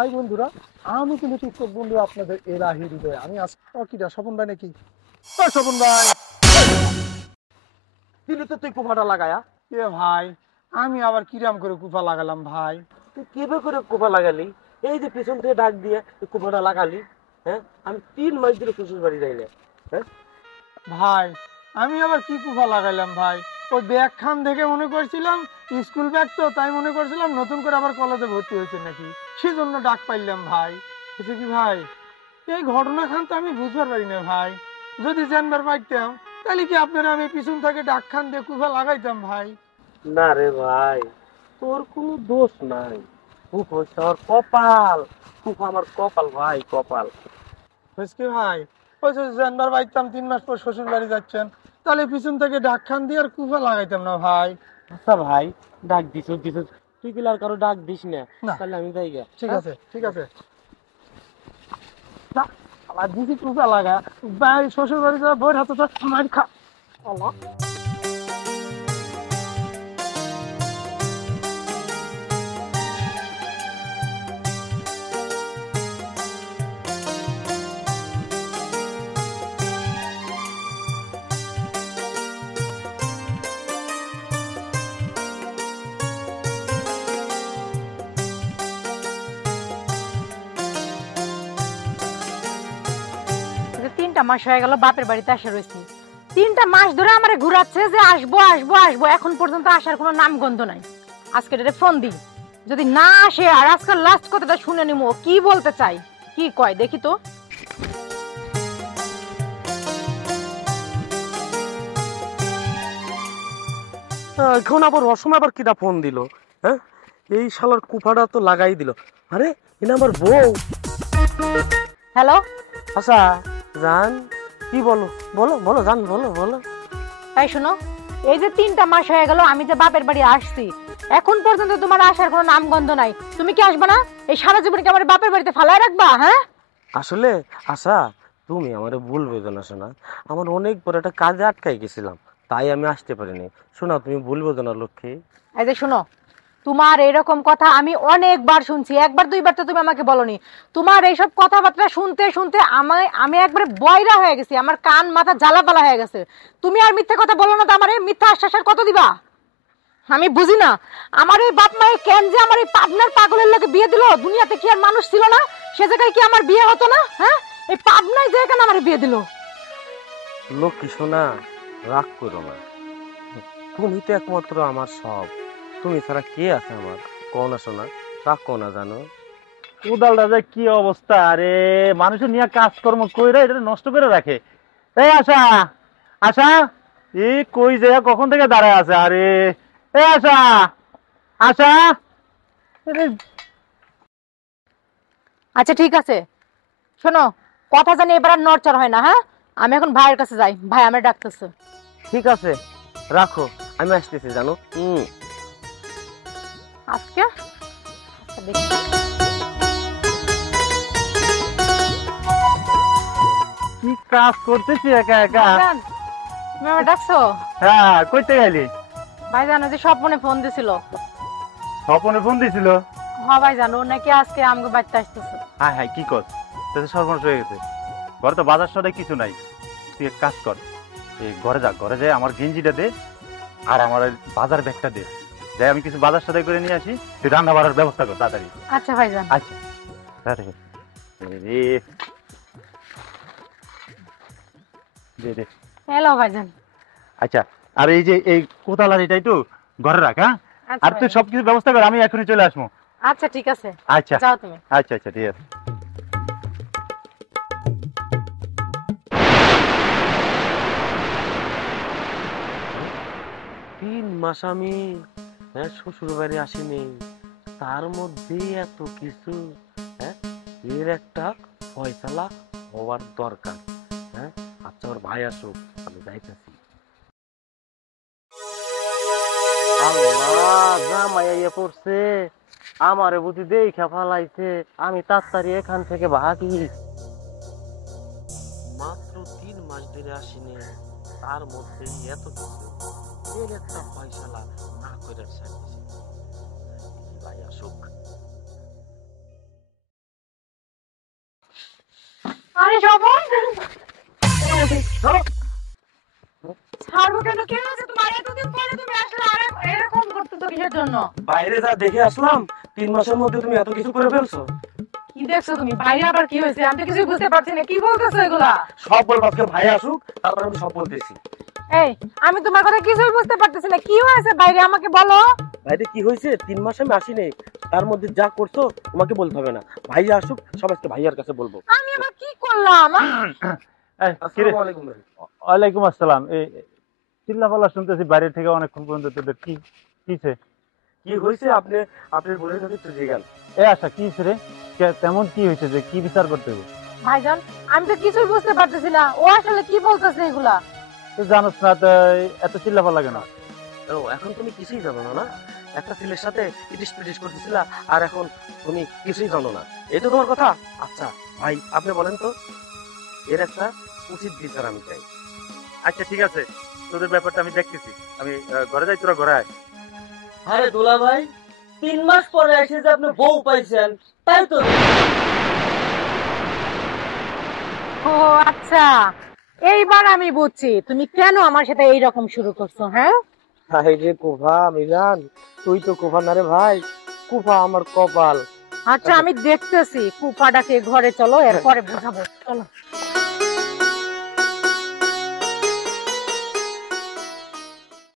High বন্ধুরা, আমি কিন্তু টিকটক বন্ধু আপনাদের এলাহি হৃদয়। আমি কিটা স্বপন ভাই নাকি? স্বপন ভাই দিলি তো তুই কুফাটা লাগায়া। এ ভাই, আমি আবার কিরাম করে কুফা লাগালাম ভাই? তুই কিভাবে করে কুফা লাগালি? এই যে পিছন থেকে ডাক দিয়ে তুই কুফাটা লাগালি। হ্যাঁ, আমি 3 মাস ধরে শ্বশুর বাড়ি যাই না। হ্যাঁ ভাই, আমি আবার কি কুফা লাগাইলাম ভাই? ওই ব্যাগ খান দেখে মনে করছিলাম স্কুল ব্যাগ, তো তাই মনে করছিলাম নতুন করে আবার কলেজে ভর্তি হয়েছে নাকি, সেজন্য ডাক পাইলাম ভাই। বুঝছে কি ভাই, এই ঘটনা খান তো আমি বুঝবার পারি না ভাই। যদি জানবার পাইতাম তাহলে কি আপনারা আমি পিছন থেকে ডাক খান দিয়ে কুফা লাগাইতাম ভাই? না রে ভাই, তোর কোনো দোষ নাই। কুফ হচ্ছে আমার কপাল। কুফ আমার কপাল ভাই, কপাল। বুঝছি ভাই, ওই যে জানবার পাইতাম 3 মাস পর শ্বশুর বাড়ি যাচ্ছেন, তাহলে পিছন থেকে ডাক খান দিয়ে আর কুফা লাগাইতাম না ভাই। আচ্ছা ভাই, ডাক দিছ দিছ, তুই কি আর কারো ডাক দিস না? না। তাহলে আমি যাই গা। ঠিক আছে, ঠিক আছে। আবার দিদি কুফা লাগা ভাই, শ্বশুর বাড়ি যাওয়া বইয়ের হাতে মার খা। আল্লাহ। যে 3টা মাস হয়ে গেল বাপের বাড়িতে আসা রয়েছি। 3টা মাস ধরে আমারে ঘুরাচ্ছে যে আসবো আসবো আসবো, এখন পর্যন্ত আসার কোনো নাম গন্ধ নাই। আজকে এটারে ফোন দিই, যদি না আসে আর আজকাল লাস্ট কথাটা শুনে নিমো কি বলতে চাই, কি কয় দেখি তো। এখন আবার অসময় আবার কিটা ফোন দিল? হ্যাঁ, এই শালার কুফাটা তো লাগাই দিল। আরে এনা আমার বউ। হ্যালো, আচ্ছা জান, কি বলো? বলো বলো জান, বলো বলো। তাই শোনো, এই যে 3টা মাস হয়ে গেল আমি যে বাপের বাড়ি আসছি, এখন পর্যন্ত তোমার আসার কোনো নাম গন্ধ নাই। তুমি কি আসবে না? এই সারা জীবন কি আমার বাপের বাড়িতে ফালায় রাখবা? হ্যাঁ, আসলে আশা, তুমি আমারে ভুল বোঝো না শোনা। আমার অনেক বড় একটা কাজে আটকাই গেছিলাম, তাই আমি আসতে পারিনি। শোনা, তুমি ভুল বোঝো না লক্ষ্মী। এই যে শোনো, তোমার এরকম কথা আমি অনেকবার শুনছি, একবার দুইবার তো তুমি আমাকে বলনি। তোমার এইসব কথাবার্তা শুনতে শুনতে আমি একবারে বয়রা হয়ে গেছি, আমার কান মাথা জ্বালাপালা হয়ে গেছে। তুমি আর মিথ্যে কথা বলো না তো, আমারে মিথ্যা আশ্বাস আর কত দিবা? আমি বুঝি না, আমার এই বাপ মায়ের কেন যে আমার এই পাবনার পাগলের লোকে বিয়ে দিল। দুনিয়াতে কি আর মানুষ ছিল না? সে জায়গায় কি আমার বিয়ে হতো না? হ্যাঁ, এই পাবনায় যে কেন আমার বিয়ে দিল? লক্ষ্মী সোনা, রাগ করো না। তুমি তো একমাত্র আমার সব। তুমি ছাড়া কে আছে আমার? কোন শোনা, রাগ করো না জানো। উদালটা যে কি অবস্থা! আরে মানুষের নিয়ে কাজকর্ম কইরা এটা নষ্ট করে রাখে। এই আশা, আশা, এই কই যে কখন থেকে দাঁড়ায় আছে? আরে এই আশা, আশা, আরে আচ্ছা ঠিক আছে, শোনো, কথা জানি এবার আর নড়চড় হয় না। হ্যাঁ, আমি এখন ভাইয়ের কাছে যাই, ভাই আমার ডাকতেছে। ঠিক আছে, রাখো, আমি আসতেছি জানো। আজকে আচ্ছা, দেখি। কি কাজ করতেছি একা একা। ভাইজান, তুমি আমার ডাকছো? হ্যাঁ, কইতে গেলি? ভাইজান, ওই যে স্বপনে ফোন দিছিল। স্বপনে ফোন দিছিল? হ্যাঁ ভাইজান, ও নাকি আজকে আমাকে বাড়িতে আসতেছে। হ্যাঁ হ্যাঁ, কি কর, তাতে সর্বনাশ হয়ে গেছে। ঘরে তো বাজার সদাই কিছু নাই। তুই এক কাজ কর, এই ঘরে যা, ঘরে যাই আমার গেঞ্জিটা দে আর আমার ওই বাজার ব্যাগটা দে। যাই আমি কিছু বাজার সদাই করে নিয়ে আসি, তুই রান্না বাড়ার ব্যবস্থা কর তাড়াতাড়ি। আচ্ছা ভাইজান। আচ্ছা, তাড়াতাড়ি রে, দে দে। হ্যালো ভাইজান। আচ্ছা, আর এই যে এই কোতালার এটাই তো ঘরে রাখ। হ্যাঁ, আচ্ছা আর তুই ভাইজান। সবকিছু ব্যবস্থা কর, আমি এখনই চলে আসবো। আচ্ছা ঠিক আছে, আচ্ছা যাও তুমি। আচ্ছা আচ্ছা, ঠিক আছে। 3 মাস আমি শ্বশুর বাড়ি আসিনি, তার মধ্যেই এত কিছু। হ্যাঁ, এর একটা ফয়সালা হওয়ার দরকার। হ্যাঁ, আচ্ছা ওর ভাই আসুক, আমি যাইতেছি। আল্লাহ, জামাই আইয়া পড়ছে, আমারে বুঝি দেখা ফালাইছে। আমি তাড়াতাড়ি এখান থেকে ভাগি। মাত্র 3 মাস ধরে আসিনি, তার মধ্যেই এত কিছু। এর একটা ফয়সালা না করে ছাড়ছে। ভাই আসুক। শোভন ছাড়বো কেন? কি হয়েছে তোমার? এতদিন পরে তুমি আসলে আর এরকম করতেছো কিসের জন্য? বাইরে যা দেখে আসলাম 3 মাসের মধ্যে তুমি এত কিছু করে ফেলছো। কি দেখছো তুমি? বাইরে আবার কি হয়েছে? আমি তো কিছু বুঝতে পারছি না, কি বলতেছো এগুলা? সব বলবো, আজকে ভাই আসুক তারপর আমি সব বলতেছি। এই আমি তোমার কথা কিছুই বুঝতে পারতেছি না, কি হয়েছে বাইরে আমাকে বলো। বাইরে কি হয়েছে? 3 মাস আমি আসি নেই, তার মধ্যে যা করছো তোমাকে বলতে হবে না। ভাই আসুক, সব আজকে ভাইয়ার কাছে বলবো। আমি আবার কি করলাম? এই, কিরে? আসসালামু আলাইকুম ভাই। ওয়ালাইকুম আসসালাম। এই চিল্লাপাল্লা শুনতেছি বাইরে থেকে অনেকক্ষণ পর্যন্ত, তোদের কি কিছে? কি হয়েছে আপনি আপনার বোনের কাছে চলে গেল? এ আশা কি হয়েছে রে? তেমন কি হয়েছে যে কি বিচার করতে হবে? ভাইজান আমি তো কিছুই বুঝতে পারতেছি না, ও আসলে কি বলতেছে এগুলা? তুই জানোস না তো, এত চিল্লাপাল্লা কেন? ও এখন তুমি কিছুই জানো না? না, একটা ছেলের সাথে ইটিস পিটিস করতেছিলা আর এখন তুমি কিছুই জানো না, এই তো তোমার কথা? আচ্ছা ভাই আপনি বলেন তো, এর একটা উচিত বিচার আমি চাই। আচ্ছা ঠিক আছে, তোদের ব্যাপারটা আমি দেখতেছি। আমি ঘরে যাই, তোরা ঘরে আয়। আরে দোলা ভাই, 3 মাস পরে এসে যে আপনি বউ পাইছেন, তাই তো? ও আচ্ছা, এইবার আমি বুঝছি তুমি কেন আমার সাথে এইরকম শুরু করছো। হ্যাঁ ভাই রে কোফা মিলান, তুই তো কোফা না রে ভাই, কোফা আমার কপাল। আচ্ছা আমি দেখতেছি, কুপাটাকে ঘরে চলো, এরপরে বুঝাবো, চলো।